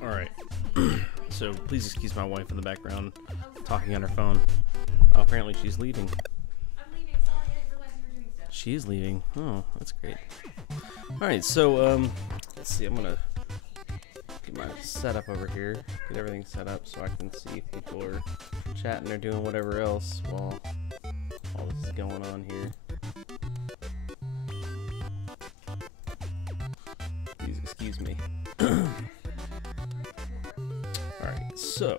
Alright. So, please excuse my wife in the background talking on her phone. Oh, apparently she's leaving. I'm leaving. Sorry, I didn't realize you were doing stuff. She is leaving. Oh, that's great. Alright, so, let's see. I'm gonna get my setup over here. Get everything set up so I can see if people are chatting or doing whatever else while this is going on here. Please excuse me. Alright, so.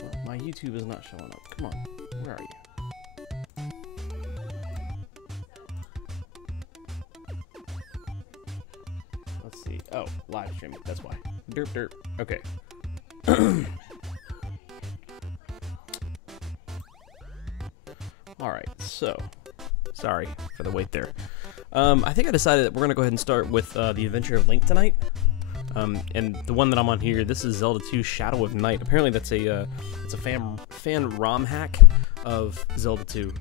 Well, my YouTube is not showing up. Come on. Where are you? Let's see. Oh, live streaming. That's why. Derp derp. Okay. Alright, so. Sorry for the wait there. I think I decided that we're going to go ahead and start with the Adventure of Link tonight. And the one that I'm on here, this is Zelda 2 Shadow of Night. Apparently that's a it's a fan ROM hack of Zelda 2.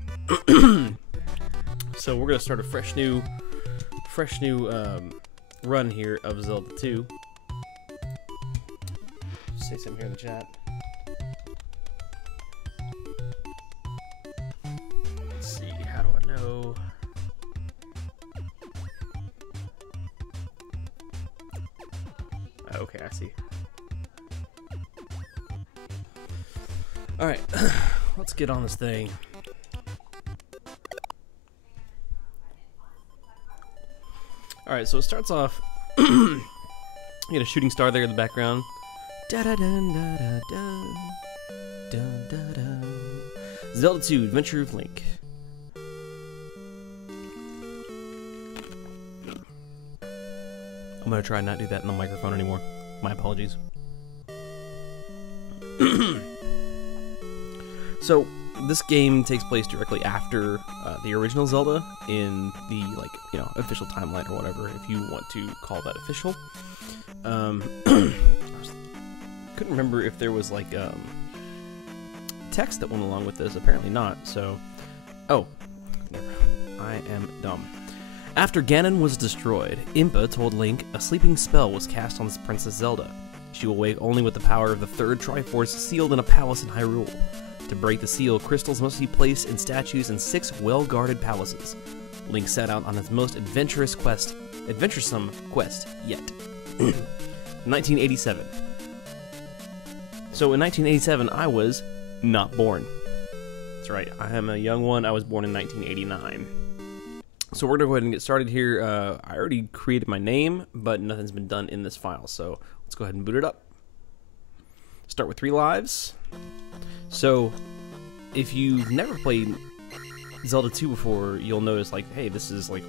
So we're going to start a fresh new run here of Zelda 2. Say something here in the chat. Let's see, how do I know? Okay, I see. Alright, let's get on this thing. Alright, so it starts off. You get a shooting star there in the background. Da da da da da da da da. Zelda 2 Adventure of Link. I'm gonna try and not do that in the microphone anymore. My apologies. So this game takes place directly after the original Zelda in the official timeline or whatever, if you want to call that official. Couldn't remember if there was like text that went along with this. Apparently not. So, oh, I am dumb. After Ganon was destroyed, Impa told Link a sleeping spell was cast on Princess Zelda. She will wake only with the power of the third Triforce sealed in a palace in Hyrule. To break the seal, crystals must be placed in statues in 6 well-guarded palaces. Link set out on his most adventuresome quest yet. 1987. So in 1987, I was not born. That's right, I am a young one. I was born in 1989. So we're going to go ahead and get started here. I already created my name, but nothing's been done in this file. So let's go ahead and boot it up. Start with 3 lives. So if you've never played Zelda 2 before, you'll notice like, hey, this isn't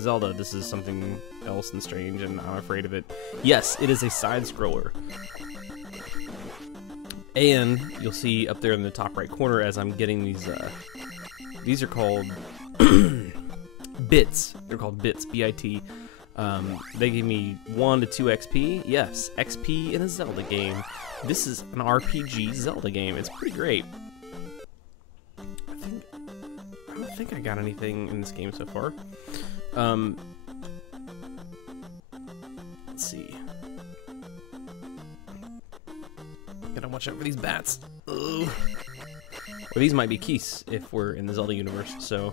Zelda. This is something else and strange, and I'm afraid of it. Yes, it is a side-scroller. And you'll see up there in the top right corner as I'm getting these are called bits. They're called bits, B-I-T. They give me 1 to 2 XP. Yes, XP in a Zelda game. This is an RPG Zelda game. It's pretty great. I don't think I got anything in this game so far. Let's see. Gotta watch out for these bats. Ugh. Or these might be keys if we're in the Zelda universe. So,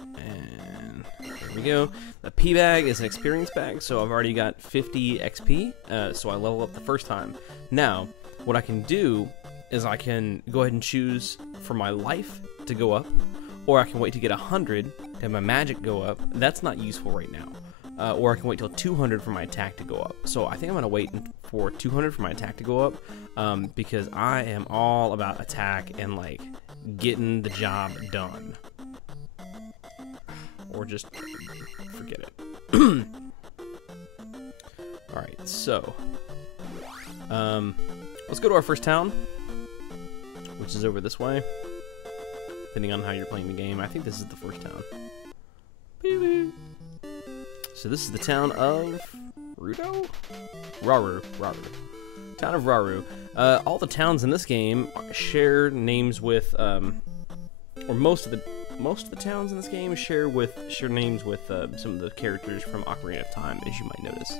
and there we go. The P bag is an experience bag, so I've already got 50 XP. So I level up the first time. Now, what I can do is I can go ahead and choose for my life to go up, or I can wait to get 100 to have my magic go up. That's not useful right now. Or I can wait till 200 for my attack to go up. So I think I'm gonna wait for 200 for my attack to go up, because I am all about attack and like getting the job done. Or just forget it. Alright, so let's go to our first town, which is over this way. Depending on how you're playing the game. I think this is the first town. So this is the town of Rauru? Rauru. Town of Rauru. All the towns in this game share names with, or most of most of the towns in this game share names with some of the characters from Ocarina of Time, as you might notice.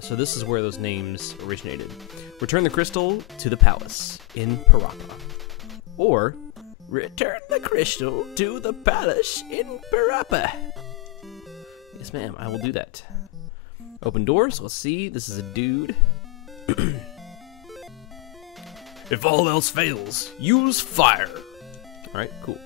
So this is where those names originated. Return the crystal to the palace in Parappa. Or, return the crystal to the palace in Parappa. Yes, ma'am, I will do that. Open doors, let's see, this is a dude. If all else fails, use fire. Alright, cool.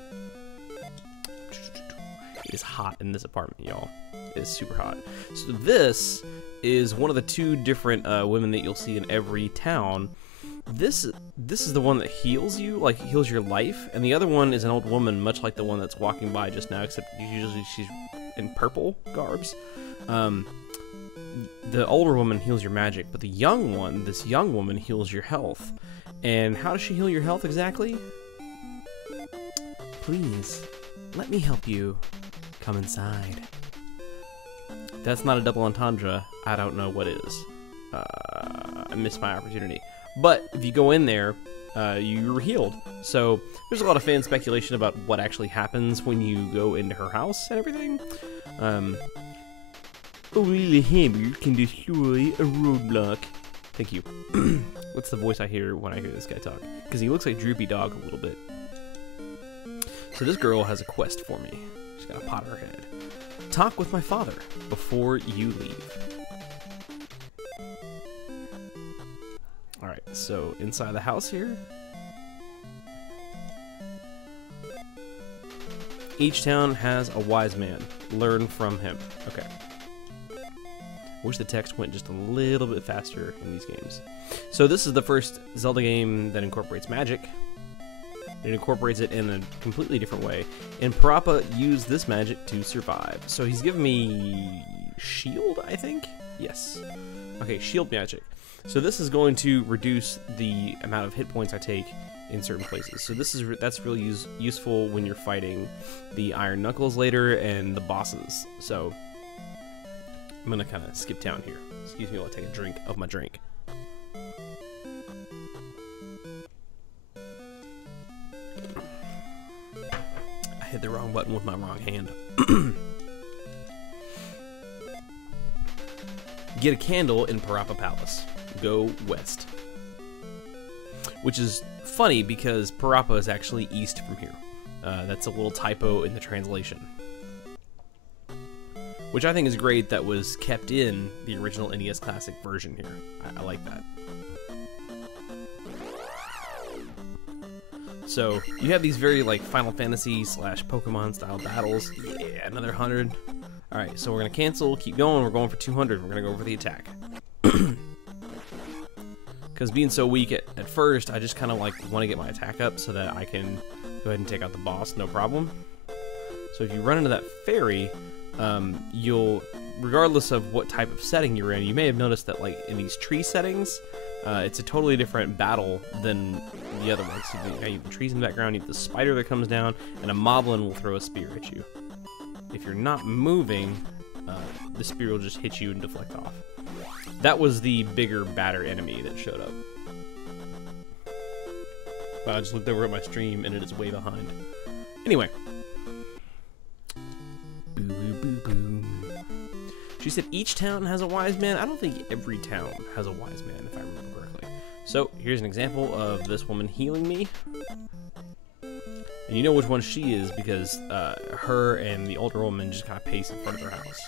It is hot in this apartment, y'all. It is super hot. So this is one of the two different women that you'll see in every town. This is the one that heals you, like heals your life, and the other one is an old woman, much like the one that's walking by just now, except usually she's in purple garbs. The older woman heals your magic, but the young one, this young woman, heals your health. And how does she heal your health exactly? Please, let me help you. Come inside. If that's not a double entendre, I don't know what is. I missed my opportunity. But if you go in there, you're healed. So there's a lot of fan speculation about what actually happens when you go into her house and everything. Only the hammer can destroy a roadblock. Thank you. What's the voice I hear when I hear this guy talk? Because he looks like Droopy Dog a little bit. So this girl has a quest for me. She's got a pot in her head. Talk with my father before you leave. Alright, so inside the house here. Each town has a wise man. Learn from him. Okay. Wish the text went just a little bit faster in these games. So this is the first Zelda game that incorporates magic. It incorporates it in a completely different way. And Parappa used this magic to survive. So he's given me shield, I think? Yes. Okay, shield magic. So this is going to reduce the amount of hit points I take in certain places. So that's really useful when you're fighting the Iron Knuckles later and the bosses. So I'm gonna kind of skip down here. Excuse me while I take a drink of my drink. I hit the wrong button with my wrong hand. Get a candle in Parappa Palace. Go west. Which is funny because Parappa is actually east from here. That's a little typo in the translation. Which I think is great that was kept in the original NES Classic version here. I like that. So, you have these very like Final Fantasy / Pokemon style battles. Yeah, another 100. Alright, so we're gonna cancel, keep going, we're going for 200. We're gonna go for the attack. Because being so weak at first, I just kind of like want to get my attack up so that I can go ahead and take out the boss, no problem. So if you run into that fairy, you'll, regardless of what type of setting you're in, you may have noticed that like in these tree settings, it's a totally different battle than the other ones. So you have the trees in the background, you have the spider that comes down, and a moblin will throw a spear at you. If you're not moving, the spear will just hit you and deflect off. That was the bigger, badder enemy that showed up. Wow, I just looked over at my stream and it is way behind. Anyway. Boo, boo, boo, boo. She said each town has a wise man. I don't think every town has a wise man, if I remember correctly. So, here's an example of this woman healing me. And you know which one she is because her and the older woman just kind of pace in front of their house.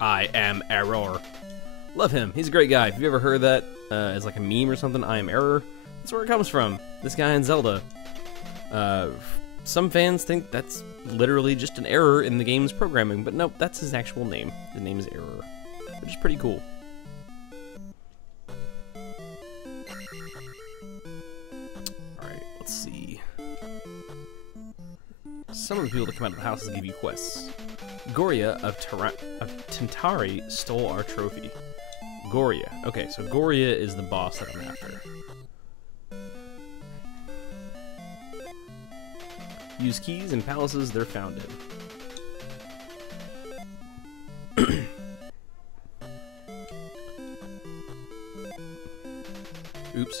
I am Error. Love him. He's a great guy. If you've ever heard that as like a meme or something, I am Error. That's where it comes from. This guy in Zelda. Some fans think that's literally just an error in the game's programming, but nope, that's his actual name. His name is Error, which is pretty cool. Alright, let's see. Some of the people that come out of the houses give you quests. Goria of Tintari stole our trophy. Goria. Okay, so Goria is the boss that I'm after. Use keys in palaces they're found in. Oops.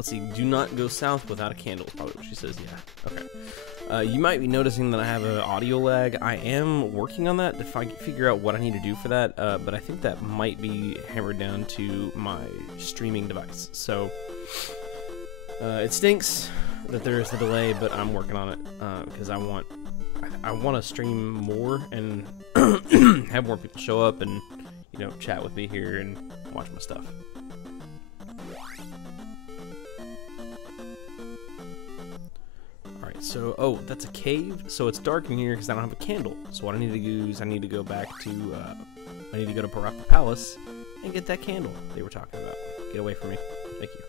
let's see. Do not go south without a candle. Probably what she says. Yeah. Okay. You might be noticing that I have an audio lag. I am working on that to figure out what I need to do for that. But I think that might be hammered down to my streaming device. So it stinks that there is a delay, but I'm working on it because I want to stream more and have more people show up and, you know, chat with me here and watch my stuff. Alright, so, oh, that's a cave, so it's dark in here because I don't have a candle. So what I need to do is I need to go back to, I need to go to Parappa Palace and get that candle they were talking about. Get away from me. Thank you.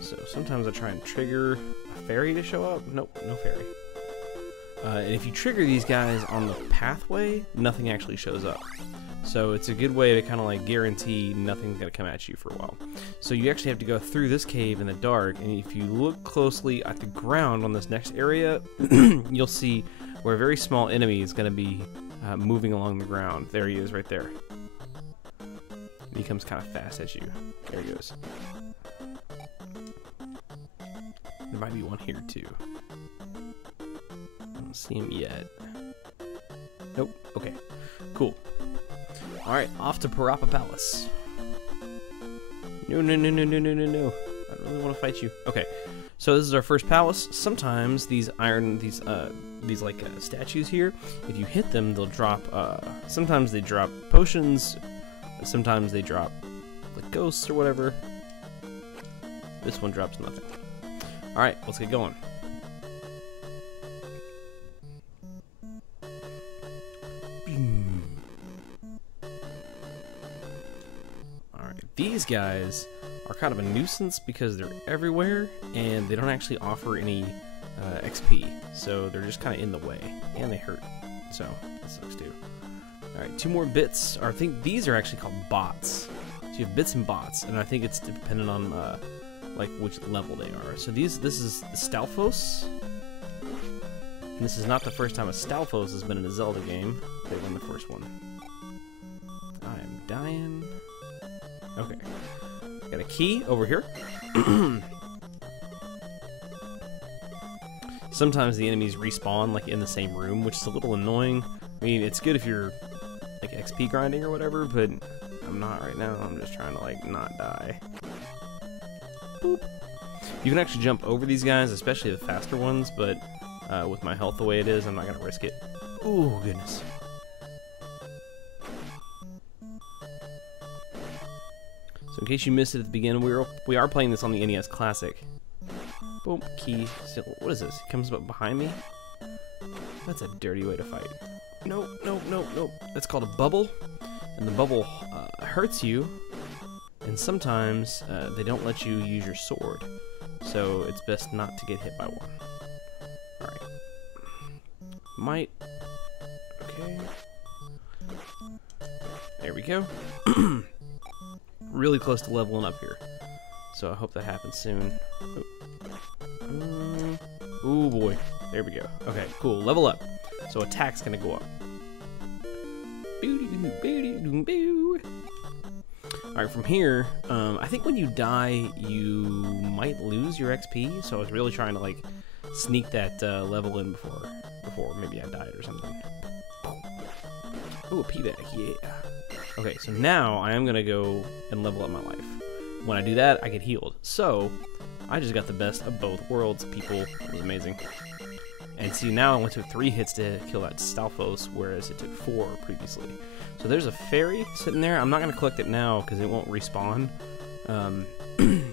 So sometimes I try and trigger a fairy to show up. Nope, no fairy. And if you trigger these guys on the pathway, nothing actually shows up. So it's a good way to kind of like guarantee nothing's going to come at you for a while. So you actually have to go through this cave in the dark, and if you look closely at the ground on this next area, you'll see where a very small enemy is going to be moving along the ground. There he is right there. And he comes kind of fast at you. There he goes. There might be one here too. I don't see him yet. Nope. Okay. Cool. Alright, off to Parappa Palace. No. I don't really want to fight you. Okay. So this is our first palace. Sometimes these statues here, if you hit them, they'll drop sometimes they drop potions, sometimes they drop like ghosts or whatever. This one drops nothing. Alright, let's get going. Alright, these guys are kind of a nuisance because they're everywhere and they don't actually offer any XP. So they're just kind of in the way and they hurt. So that sucks too. Alright, 2 more bits. Or I think these are actually called bots. So you have bits and bots, and I think it's dependent on like which level they are. So this is the Stalfos. And this is not the first time a Stalfos has been in a Zelda game. They won the first one. I'm dying. Okay. Got a key over here. Sometimes the enemies respawn like in the same room, which is a little annoying. I mean, it's good if you're like XP grinding or whatever, but I'm not right now. I'm just trying to like not die. Boop. You can actually jump over these guys, especially the faster ones, but with my health the way it is, I'm not gonna risk it. Ooh, goodness. So in case you missed it at the beginning, we are playing this on the NES Classic. Boom, key. Still, what is this? He comes up behind me? That's a dirty way to fight. Nope. That's called a bubble, and the bubble hurts you, and sometimes they don't let you use your sword, so it's best not to get hit by one. Alright. Might. Okay. There we go. Really close to leveling up here, so I hope that happens soon. Ooh boy. There we go. Okay, cool. Level up. So attack's gonna go up. Alright, from here, I think when you die, you might lose your XP, so I was really trying to, like, sneak that level in before maybe I died or something. Ooh, a P-bag, yeah. Okay, so now I am gonna go and level up my life. When I do that, I get healed. So, I just got the best of both worlds, people. It was amazing. And see, now it only took 3 hits to kill that Stalfos, whereas it took 4 previously. So there's a fairy sitting there. I'm not going to collect it now because it won't respawn. And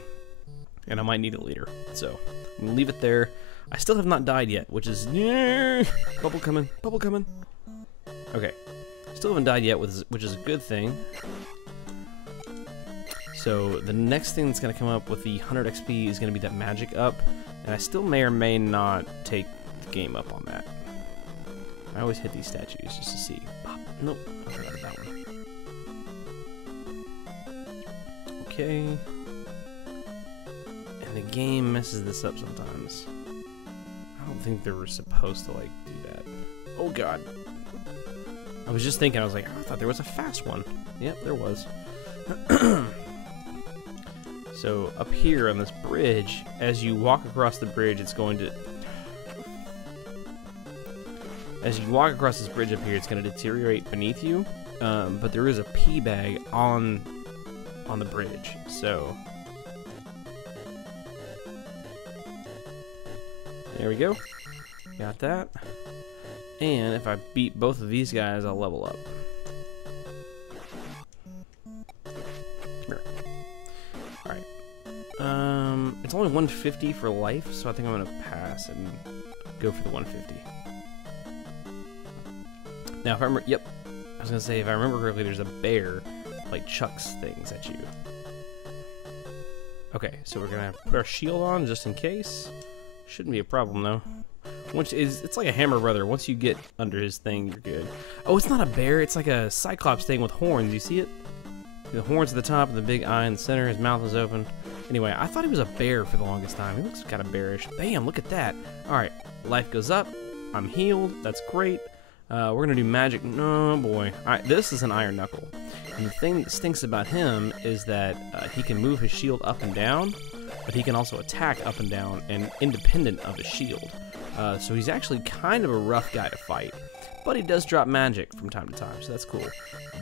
I might need it later. So I'm going to leave it there. I still have not died yet, which is... Bubble coming. Okay. Still haven't died yet, which is a good thing. So the next thing that's going to come up with the 100 XP is going to be that magic up. And I still may or may not take the game up on that. I always hit these statues just to see. Pop. Nope, I forgot about that one. Okay. And the game messes this up sometimes. I don't think they were supposed to, like, do that. Oh god. I was just thinking, I was like, I thought there was a fast one. Yep, there was. So up here on this bridge, as you walk across the bridge, it's going to... As you walk across this bridge up here, it's going to deteriorate beneath you. But there is a pea bag on the bridge, so... There we go. Got that. And if I beat both of these guys, I'll level up. Come here. Alright. It's only 150 for life, so I think I'm gonna pass and go for the 150. Now, if I remember, yep. I was gonna say, if I remember correctly, there's a bear, like, chucks things at you. Okay, so we're gonna put our shield on just in case. Shouldn't be a problem though. It's like a Hammer Brother. Once you get under his thing, you're good. Oh, it's not a bear. It's like a Cyclops thing with horns. You see it? The horns at the top and the big eye in the center. His mouth is open. Anyway, I thought he was a bear for the longest time. He looks kind of bearish. Bam! Look at that. All right, life goes up. I'm healed. That's great. We're gonna do magic. No boy. All right, this is an Iron Knuckle. And the thing that stinks about him is that he can move his shield up and down, but he can also attack up and down and independent of his shield. So he's actually kind of a rough guy to fight, but he does drop magic from time to time, so that's cool.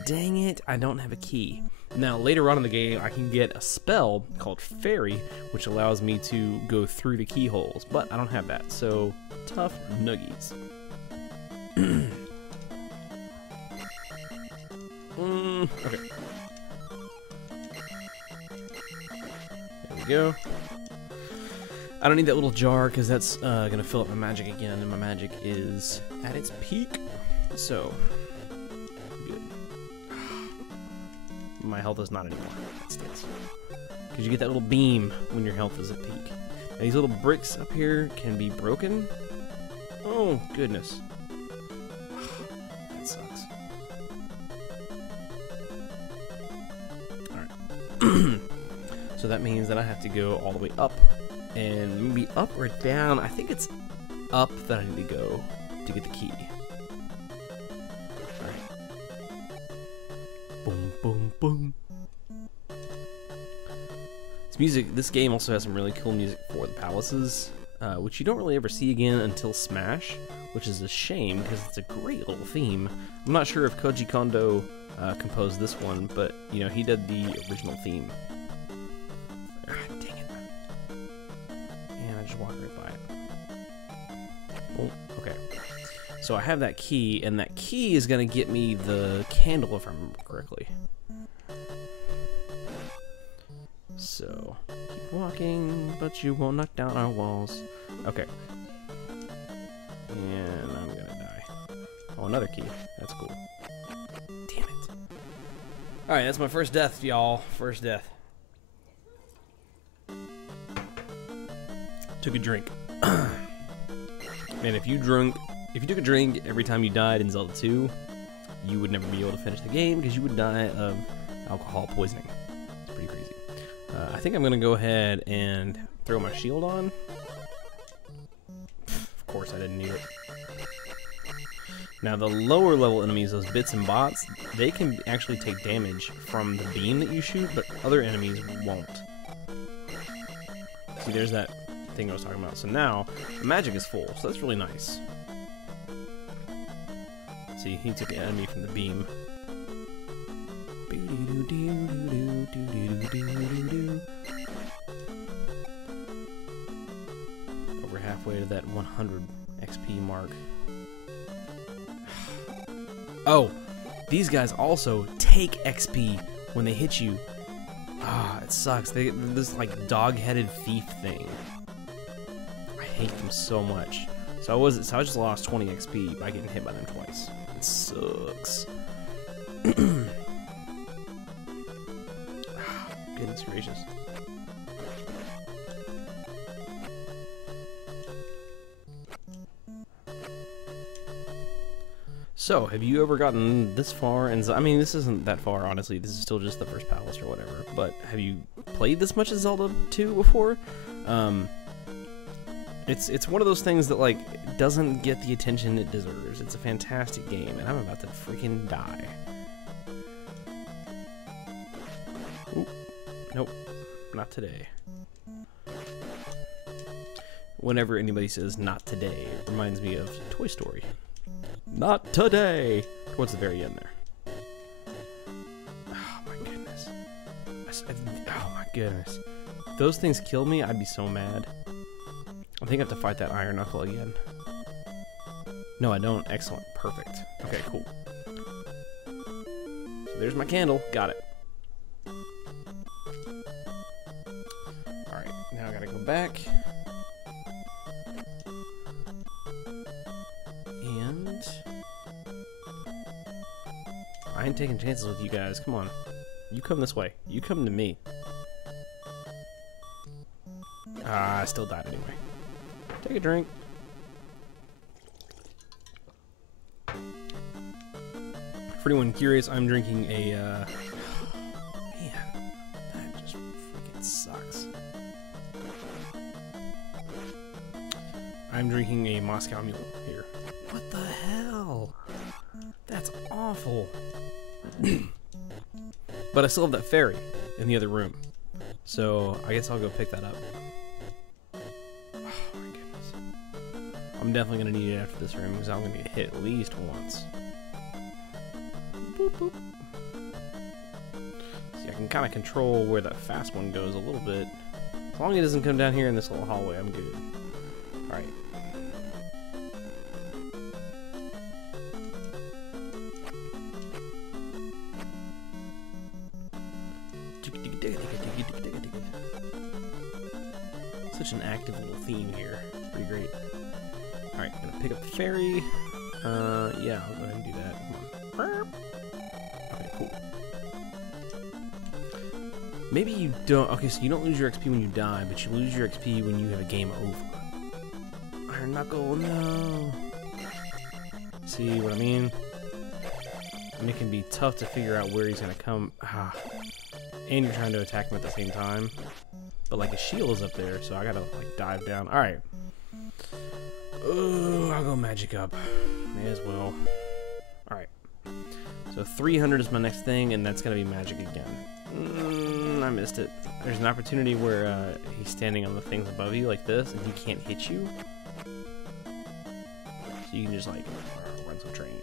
Dang it, I don't have a key. Now, later on in the game, I can get a spell called Fairy, which allows me to go through the keyholes, but I don't have that, so tough nuggies. Okay. There we go. I don't need that little jar because that's gonna fill up my magic again, and my magic is at its peak. So good. My health is not anymore. That stinks. Because you get that little beam when your health is at peak. Now, these little bricks up here can be broken. Oh goodness. That sucks. Alright. So that means that I have to go all the way up. And maybe up or down. I think it's up that I need to go to get the key. Alright. Boom, boom, boom. This game also has some really cool music for the palaces, which you don't really ever see again until Smash, which is a shame because it's a great little theme. I'm not sure if Koji Kondo composed this one, but you know, he did the original theme. Walk right by it. Oh, okay. So I have that key, and that key is gonna get me the candle if I remember correctly. So keep walking, but you won't knock down our walls. Okay. And I'm gonna die. Oh, another key. That's cool. Damn it. Alright, that's my first death, y'all. First death. Took a drink. Man, if you took a drink every time you died in Zelda 2, you would never be able to finish the game because you would die of alcohol poisoning. It's pretty crazy. I think I'm gonna go ahead and throw my shield on. Of course I didn't need it. Now the lower level enemies, those bits and bots, they can actually take damage from the beam that you shoot, but other enemies won't. See, there's that thing I was talking about. So now the magic is full, so that's really nice. See, he took an enemy from the beam. Over halfway to that 100 XP mark. Oh, these guys also take XP when they hit you. Ah, it sucks. They're this like dog-headed thief thing. I hate them so much. So I just lost 20 XP by getting hit by them twice. It sucks. Goodness gracious. So, have you ever gotten this far? And I mean, this isn't that far, honestly. This is still just the first palace or whatever. But have you played this much as Zelda 2 before? It's one of those things that like doesn't get the attention it deserves. It's a fantastic game, and I'm about to freaking die. Oop. Nope. not today. Whenever anybody says not today, it reminds me of Toy Story. Not today! Towards the very end there. Oh my goodness. Oh my goodness. If those things killed me, I'd be so mad. I think I have to fight that Iron Knuckle again. No, I don't. Excellent. Perfect. Okay, cool. So there's my candle. Got it. Alright, now I gotta go back. And I ain't taking chances with you guys. Come on. You come this way. You come to me. I still died anyway. Take a drink. For anyone curious, I'm drinking a, man, that just freaking sucks. I'm drinking a Moscow Mule here. What the hell? That's awful. But I still have that fairy in the other room. So, I guess I'll go pick that up. Oh my goodness. I'm definitely going to need it after this room, because I'm going to get hit at least once. Boop, boop. See, I can kind of control where that fast one goes a little bit. As long as it doesn't come down here in this little hallway, I'm good. Alright. Such an active little theme here. It's pretty great. Alright, gonna pick up the fairy. Yeah, I'll go ahead and do that. Come on. Okay, cool. Maybe you don't. Okay, so you don't lose your XP when you die, but you lose your XP when you have a game over. Iron Knuckle, no. See what I mean? And it can be tough to figure out where he's gonna come. Ah. And you're trying to attack him at the same time. But like his shield is up there, so I gotta like dive down. Alright. Oh, I'll go magic up. May as well. Alright. So 300 is my next thing, and that's gonna be magic again. I missed it. There's an opportunity where he's standing on the things above you like this, and he can't hit you. So you can just like run some train.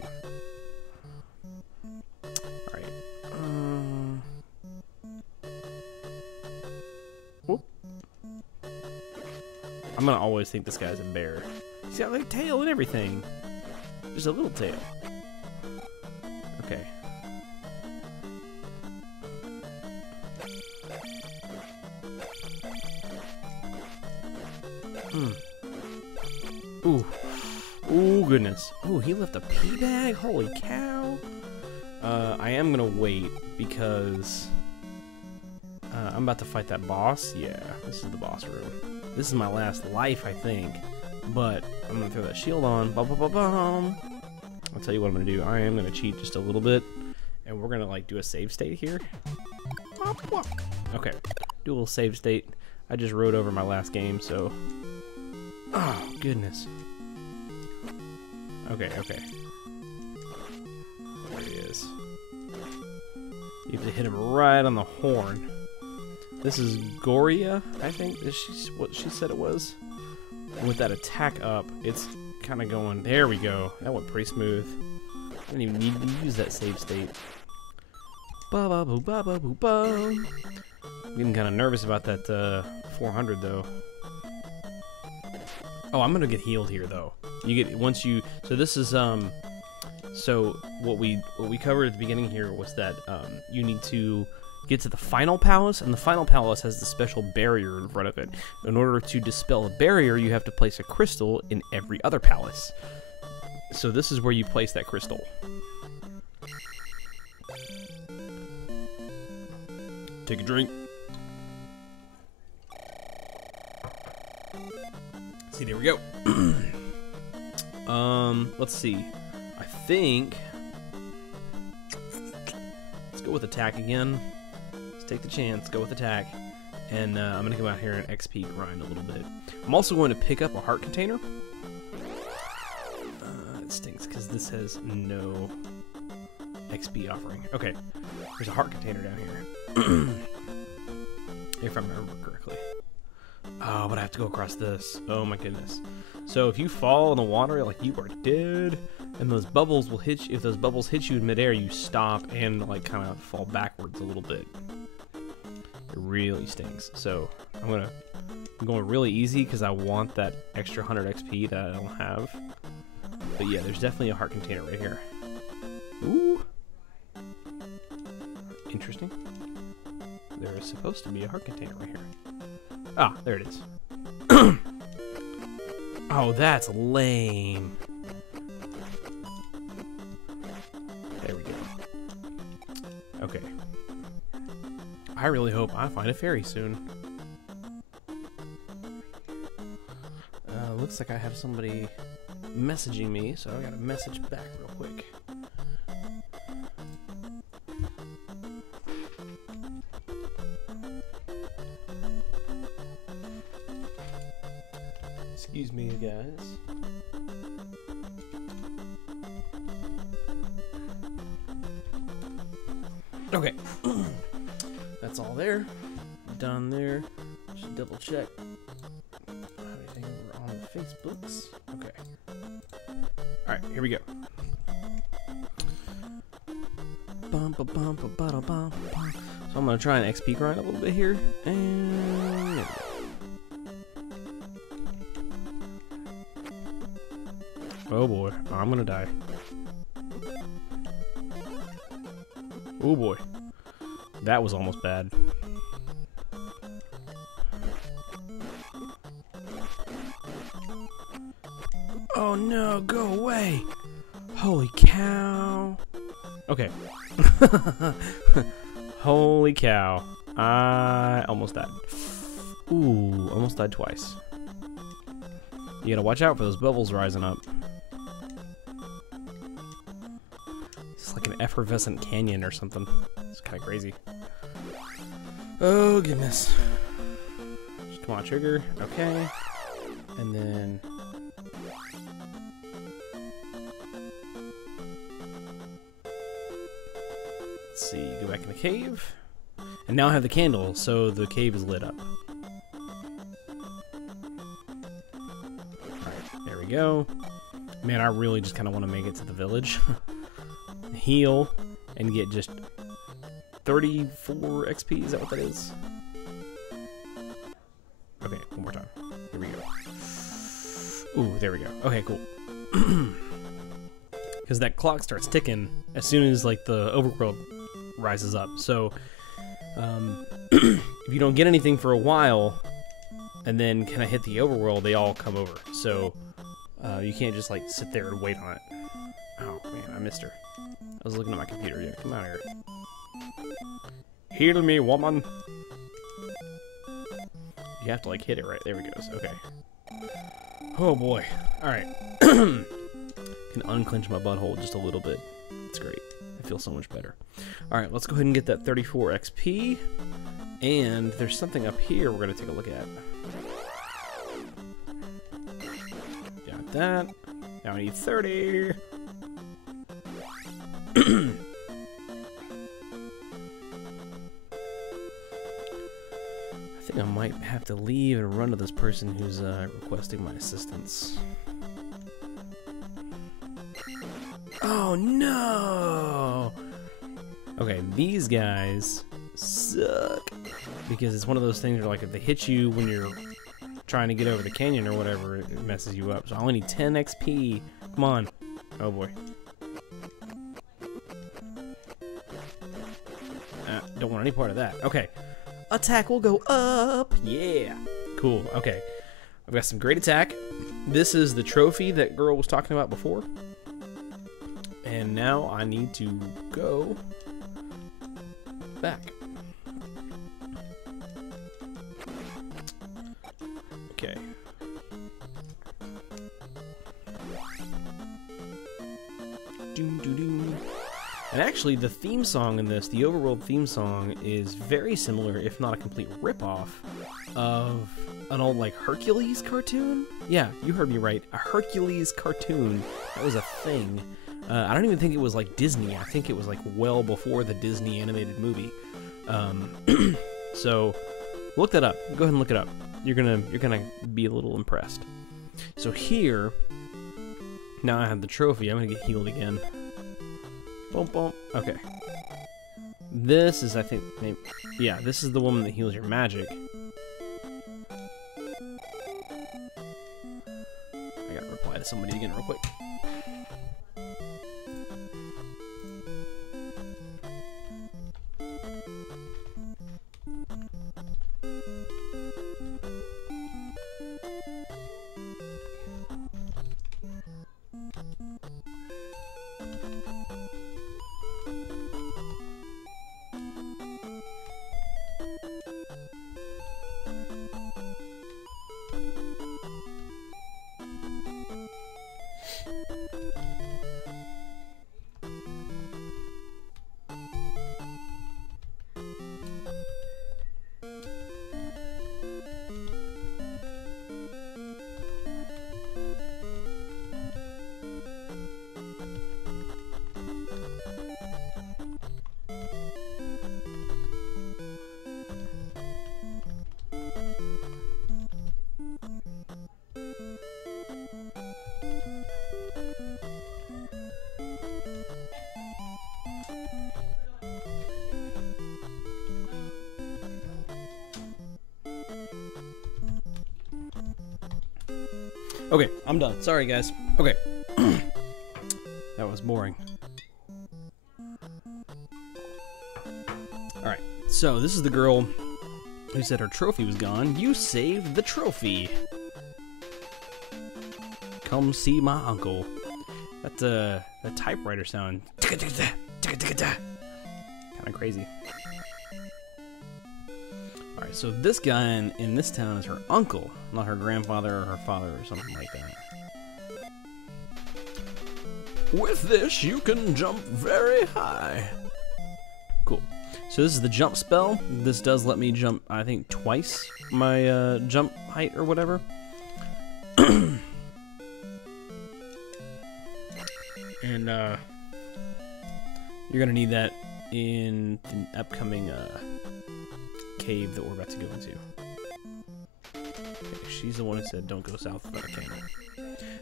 Alright. Whoop. I'm gonna always think this guy's a bear. He's got like tail and everything. Just a little tail. Okay. Ooh. Ooh, goodness. Ooh, he left a pea bag? Holy cow. I am gonna wait because I'm about to fight that boss. Yeah, this is the boss room. This is my last life, I think. But I'm gonna throw that shield on. Ba-ba-ba-bum. I'll tell you what I'm gonna do. I am gonna cheat just a little bit, and we're gonna like do a save state here. Okay, do a little save state. I just rode over my last game, so. Oh goodness. Okay, okay. There he is. You have to hit him right on the horn. This is Goria, I think. Is she what she said it was? With that attack up, it's kind of going. There we go. That went pretty smooth. I didn't even need to use that save state. Ba ba boo ba ba boo ba. I'm getting kind of nervous about that 400 though. Oh, I'm gonna get healed here though. You get once you. So this is So what we covered at the beginning here was that you need to get to the final palace, and the final palace has the special barrier in front of it. In order to dispel a barrier, you have to place a crystal in every other palace. So this is where you place that crystal. Take a drink. See, there we go. Let's see. I think let's go with attack again. Let's take the chance, go with attack, and I'm gonna come out here and XP grind a little bit. I'm also going to pick up a heart container. It stinks because this has no XP offering. Okay, there's a heart container down here. if I remember correctly. Oh, but I have to go across this. Oh my goodness. So if you fall in the water, like, you are dead, and those bubbles will hit you. If those bubbles hit you in midair, you stop and like kind of fall backwards a little bit. It really stinks. So I'm going really easy because I want that extra 100 XP that I don't have. But yeah, there's definitely a heart container right here. Ooh. Interesting. There is supposed to be a heart container right here. Ah, there it is. Oh, that's lame. There we go. Okay. I really hope I find a fairy soon. Looks like I have somebody messaging me, so I gotta message back real quick. Excuse me, guys. Okay. That's all there. Done there. Just double check. Anything on the Facebooks? Okay. Alright, here we go. So I'm gonna try an XP grind a little bit here. And there we go. Oh boy, I'm gonna die. Oh boy. That was almost bad. Oh no, go away! Holy cow. Okay. Holy cow. I almost died. Ooh, almost died twice. You gotta watch out for those bubbles rising up. It's like an effervescent canyon or something. It's kind of crazy. Oh goodness. Just come on, trigger. Okay. And then let's see, go back in the cave. And now I have the candle, so the cave is lit up. Alright, there we go. Man, I really just kind of want to make it to the village. Heal and get just 34 XP, is that what that is? Okay, one more time. Here we go. Ooh, there we go. Okay, cool. Because that clock starts ticking as soon as like the overworld rises up. So if you don't get anything for a while and then kind of hit the overworld, they all come over. So you can't just like sit there and wait on it. Oh man, I missed her. I was looking at my computer. Yeah, come out here. Heal me, woman. You have to like hit it right. There we go. Okay. Oh boy. All right. Can unclench my butthole just a little bit. It's great. I feel so much better. All right, let's go ahead and get that 34 XP. And there's something up here we're gonna take a look at. Got that. Now I need 30. I think I might have to leave and run to this person who's requesting my assistance. Oh no! Okay, these guys suck. Because it's one of those things where, like, if they hit you when you're trying to get over the canyon or whatever, it messes you up. So I only need 10 XP. Come on. Oh boy. Don't want any part of that. Okay. Attack will go up. Yeah. Cool. Okay. I've got some great attack. This is the trophy that girl was talking about before. And now I need to go back. Okay. Doom, doom, doom. And actually, the theme song in this, the overworld theme song, is very similar, if not a complete ripoff, of an old, like, Hercules cartoon? Yeah, you heard me right. A Hercules cartoon. That was a thing. I don't even think it was, like, Disney. I think it was, like, well before the Disney animated movie. So, Look that up. Go ahead and look it up. You're gonna be a little impressed. So here, now I have the trophy. I'm gonna get healed again. Boom, boom. Okay. This is, I think, maybe, yeah, this is the woman that heals your magic. I gotta reply to somebody again real quick. Okay, I'm done. Sorry, guys. Okay. That was boring. Alright, so this is the girl who said her trophy was gone. You saved the trophy. Come see my uncle. That's a typewriter sound. Kind of crazy. Alright, so this guy in this town is her uncle, not her grandfather or her father or something like that. With this, you can jump very high. Cool. So this is the jump spell. This does let me jump, I think, twice my jump height or whatever. And you're gonna need that in the upcoming cave that we're about to go into. Okay, she's the one who said don't go south without a candle.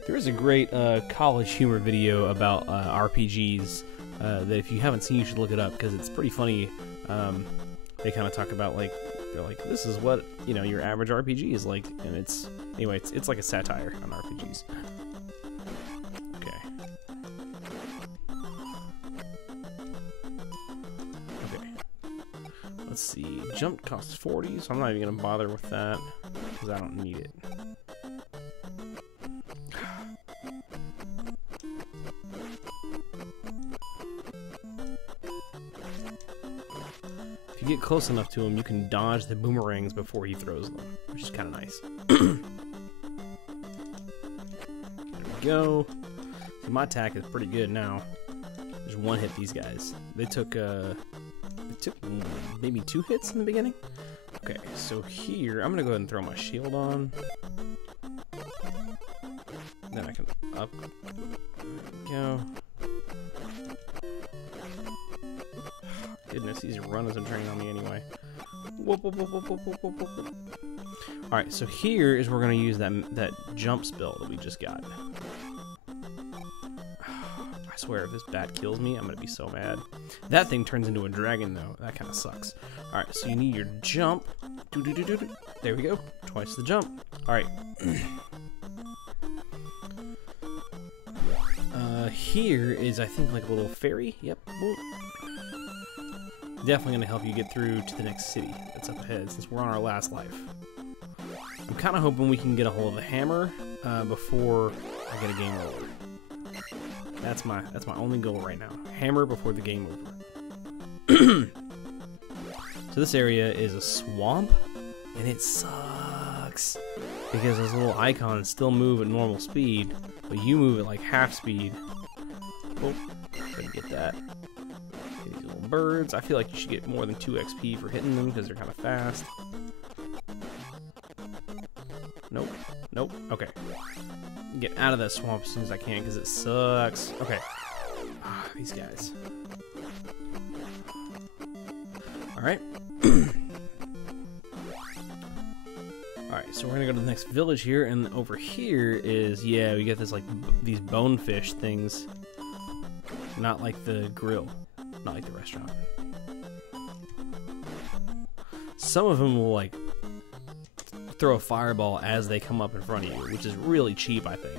There is a great college humor video about RPGs that if you haven't seen, you should look it up because it's pretty funny. They kind of talk about like, they're like, this is what, you know, your average RPG is like, and it's, anyway, it's like a satire on RPGs. Okay. Okay. Let's see, jump costs 40, so I'm not even gonna bother with that because I don't need it. If you get close enough to him, you can dodge the boomerangs before he throws them, which is kind of nice. There we go. So my attack is pretty good now. Just one hit these guys. They took maybe 2 hits in the beginning. Okay, so here I'm gonna go ahead and throw my shield on. Then I can up. There we go. Goodness, these runners are turning on me anyway. Whoop, whoop, whoop, whoop, whoop, whoop, whoop, whoop. All right, so here is where we're gonna use that jump spell that we just got. I swear, if this bat kills me, I'm gonna be so mad. That thing turns into a dragon, though. That kind of sucks. All right, so you need your jump. There we go. Twice the jump. All right. Here is, I think, like a little fairy. Yep. Whoop. Definitely gonna help you get through to the next city that's up ahead, since we're on our last life. I'm kind of hoping we can get a hold of the hammer before I get a game over. That's my only goal right now. Hammer before the game over. So this area is a swamp, and it sucks because those little icons still move at normal speed, but you move at like half speed. Oh, couldn't get that. Get these little birds. I feel like you should get more than 2 XP for hitting them because they're kind of fast. Nope. Nope. Okay. Get out of that swamp as soon as I can because it sucks. Okay. Ah, these guys. Alright. Alright, so we're gonna go to the next village here, and over here is, yeah, we get this, like, these bonefish things. Not like the grill. Not like the restaurant. Some of them will, like, throw a fireball as they come up in front of you, which is really cheap, I think.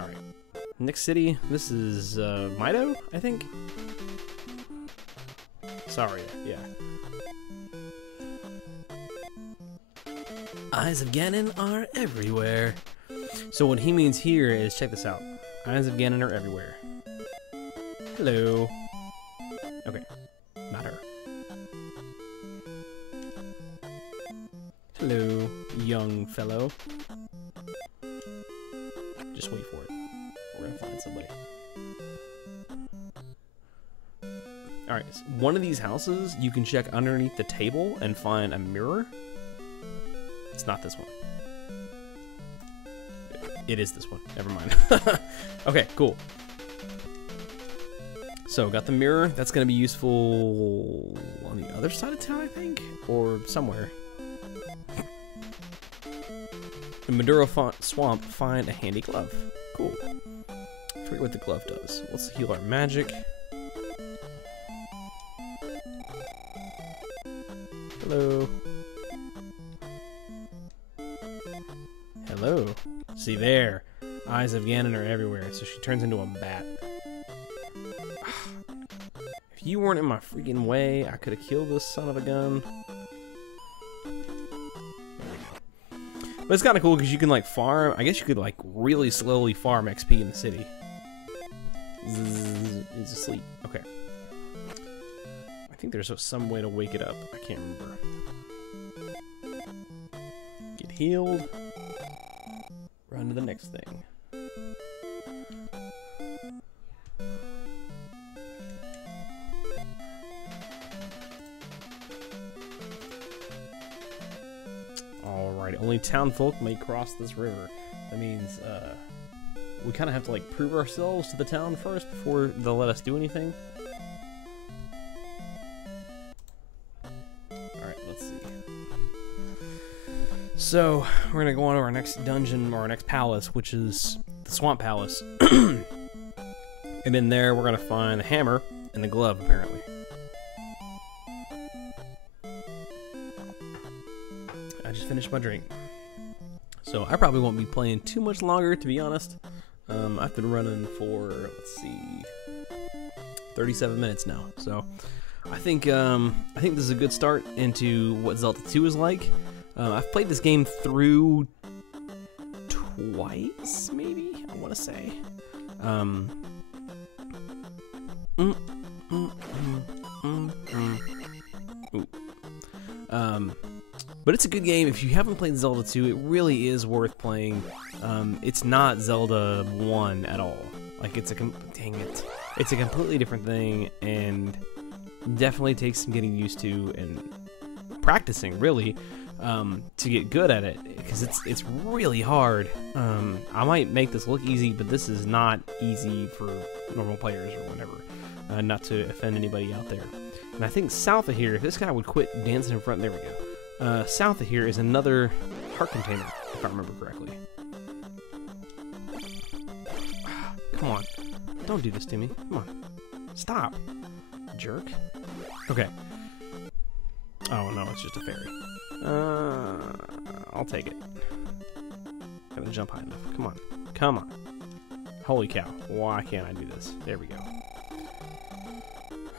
Alright. Next city, this is, Mido, I think? Sorry, yeah. Eyes of Ganon are everywhere. So what he means here is, check this out. Eyes of Ganon are everywhere. Hello. Okay, not her. Hello, young fellow. Just wait for it. We're gonna find somebody. Alright, so one of these houses, you can check underneath the table and find a mirror. It's not this one. It is this one. Never mind. Okay, cool. So, got the mirror. That's going to be useful on the other side of town, I think? Or somewhere. In Maduro Swamp, find a handy glove. Cool. I forget what the glove does. Let's heal our magic. Hello. Hello. See there. Eyes of Ganon are everywhere, so she turns into a bat. If you weren't in my freaking way, I could have killed this son of a gun. But it's kind of cool because you can, like, farm. I guess you could, like, really slowly farm XP in the city. He's asleep. Okay. I think there's some way to wake it up. I can't remember. Get healed. Run to the next thing. Alright, only town folk may cross this river. That means, we kind of have to, like, prove ourselves to the town first before they'll let us do anything. Alright, let's see. So, we're gonna go on to our next dungeon, or our next palace, which is the Swamp Palace. And in there, we're gonna find the hammer and the glove, apparently. I just finished my drink. So, I probably won't be playing too much longer, to be honest. I've been running for, let's see, 37 minutes now. So, I think this is a good start into what Zelda 2 is like. I've played this game through twice, maybe, I want to say. But it's a good game. If you haven't played Zelda 2, it really is worth playing. It's not Zelda 1 at all. Like, it's a completely different thing, and definitely takes some getting used to and practicing, really. To get good at it, because it's really hard. I might make this look easy, but this is not easy for normal players or whatever. Not to offend anybody out there. And I think south of here, if this guy would quit dancing in front, there we go. South of here is another heart container, if I remember correctly. Come on, don't do this to me. Come on, stop, jerk. Okay. Oh no, it's just a fairy. I'll take it. Gotta jump high enough. Come on. Come on. Holy cow. Why can't I do this? There we go.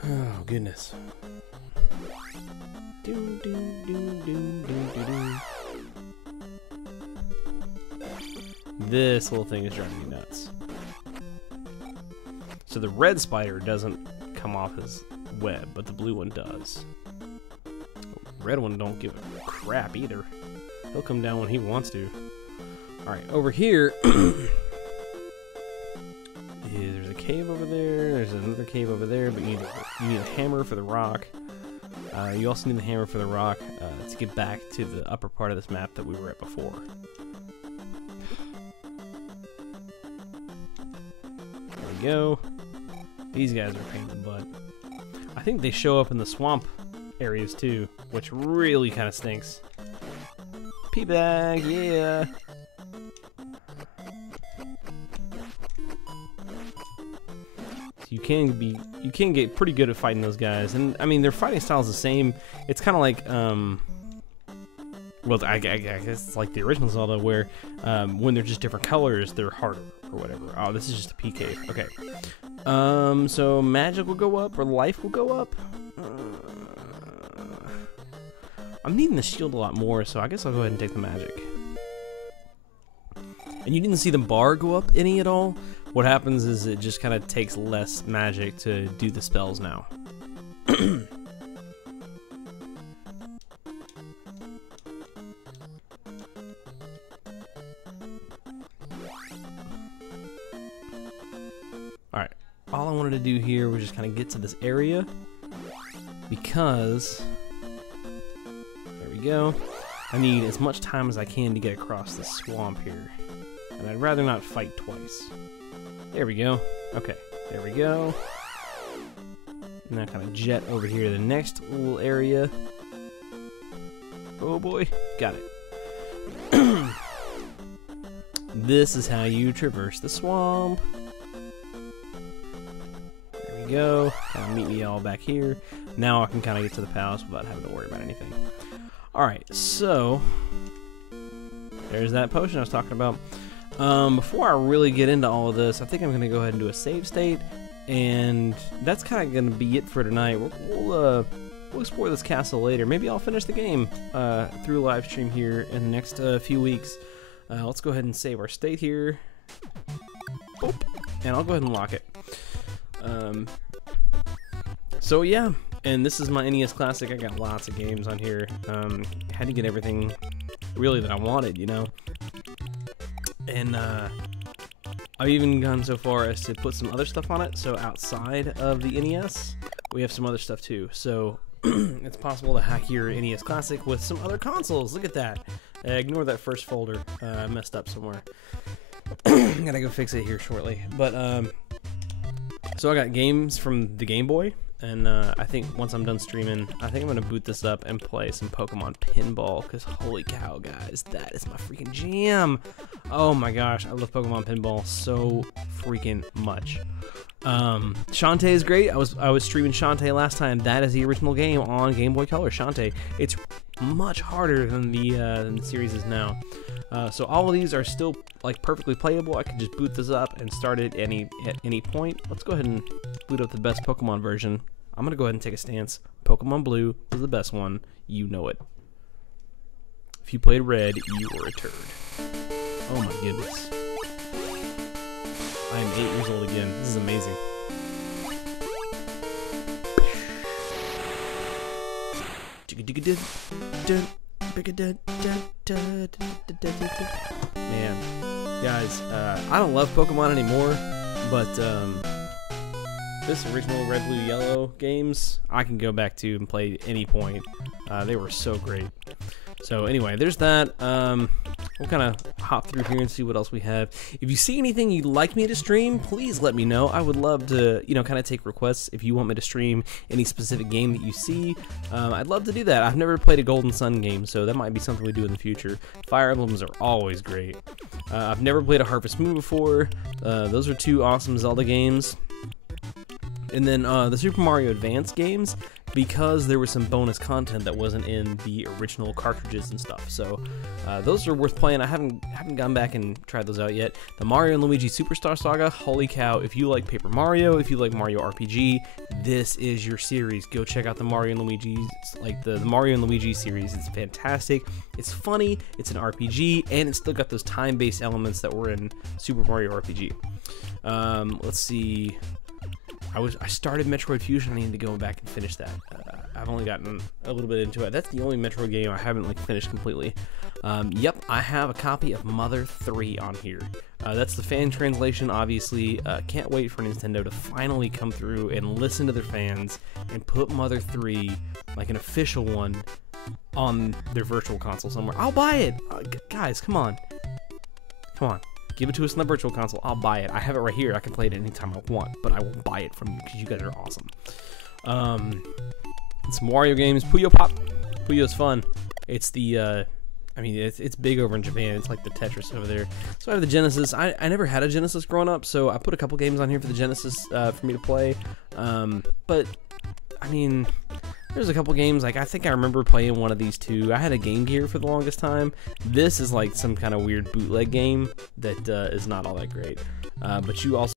Oh, goodness. This little thing is driving me nuts. So the red spider doesn't come off his web, but the blue one does. Red one don't give a crap either. He'll come down when he wants to. Alright, over here there's a cave over there, there's another cave over there, but you need a hammer for the rock. You also need the hammer for the rock to get back to the upper part of this map that we were at before. There we go. These guys are a pain in the butt. I think they show up in the swamp areas too, which really kind of stinks. P-bag, yeah. You can get pretty good at fighting those guys, and I mean their fighting style is the same. It's kind of like well, I guess it's like the original Zelda, where when they're just different colors, they're harder or whatever. Oh, this is just a P cave. Okay. So magic will go up or life will go up. I'm needing the shield a lot more, so I guess I'll go ahead and take the magic. And you didn't see the bar go up any at all. What happens is it just kind of takes less magic to do the spells now. Alright, all I wanted to do here was just kind of get to this area, because there we go. I need as much time as I can to get across this swamp here, and I'd rather not fight twice. There we go. Okay, there we go. Now kind of jet over here to the next little area. Oh boy, got it. This is how you traverse the swamp. There we go. Kind of meet me all back here. Now I can kind of get to the palace without having to worry about anything. Alright, so there's that potion I was talking about. Before I really get into all of this, I think I'm going to go ahead and do a save state, and that's kind of going to be it for tonight. We'll explore this castle later. Maybe I'll finish the game through live stream here in the next few weeks. Let's go ahead and save our state here. Boop. And I'll go ahead and lock it. So yeah, and this is my NES Classic. I got lots of games on here. Had to get everything really that I wanted, you know. And I've even gone so far as to put some other stuff on it. So outside of the NES, we have some other stuff too. So it's possible to hack your NES Classic with some other consoles. Look at that. Ignore that first folder. I messed up somewhere. Gotta go fix it here shortly. But so I got games from the Game Boy. And I think once I'm done streaming, I think I'm going to boot this up and play some Pokemon Pinball, because holy cow, guys, that is my freaking jam. Oh my gosh, I love Pokemon Pinball so freaking much. Shantae is great. I was streaming Shantae last time. That is the original game on Game Boy Color, Shantae. It's much harder than the series is now. So all of these are still like perfectly playable. I can just boot this up and start it at any point. Let's go ahead and boot up the best Pokemon version. I'm gonna go ahead and take a stance. Pokemon Blue is the best one. You know it. If you played Red, you were a turd. Oh my goodness. I am 8 years old again. This is amazing. Man, guys, I don't love Pokemon anymore, but this original Red, Blue, Yellow games, I can go back to and play at any point. They were so great. So anyway, there's that. We'll kind of hop through here and see what else we have. If you see anything you'd like me to stream, please let me know. I would love to, you know, kind of take requests if you want me to stream any specific game that you see. I'd love to do that. I've never played a Golden Sun game, so that might be something we do in the future. Fire Emblems are always great. I've never played a Harvest Moon before. Those are two awesome Zelda games. And then the Super Mario Advance games, because there was some bonus content that wasn't in the original cartridges and stuff. So those are worth playing. I haven't gone back and tried those out yet. The Mario and Luigi Superstar Saga, holy cow, if you like Paper Mario, if you like Mario RPG, this is your series. Go check out the Mario and Luigi, like the Mario and Luigi series. It's fantastic. It's funny, it's an RPG, and it's still got those time-based elements that were in Super Mario RPG. Let's see. I started Metroid Fusion. I need to go back and finish that. I've only gotten a little bit into it. That's the only Metroid game I haven't like finished completely. Yep, I have a copy of Mother 3 on here. That's the fan translation, obviously. Can't wait for Nintendo to finally come through and listen to their fans and put Mother 3, like an official one, on their virtual console somewhere. I'll buy it! Guys, come on. Come on. Give it to us in the virtual console. I'll buy it. I have it right here. I can play it anytime I want, but I will buy it from you because you guys are awesome. Some Wario games. Puyo Pop. Puyo's fun. It's the I mean, it's big over in Japan. It's like the Tetris over there. So I have the Genesis. I never had a Genesis growing up, so I put a couple games on here for the Genesis for me to play. But I mean, there's a couple games, like I think I remember playing one of these two. I had a Game Gear for the longest time. This is like some kind of weird bootleg game that is not all that great. But you also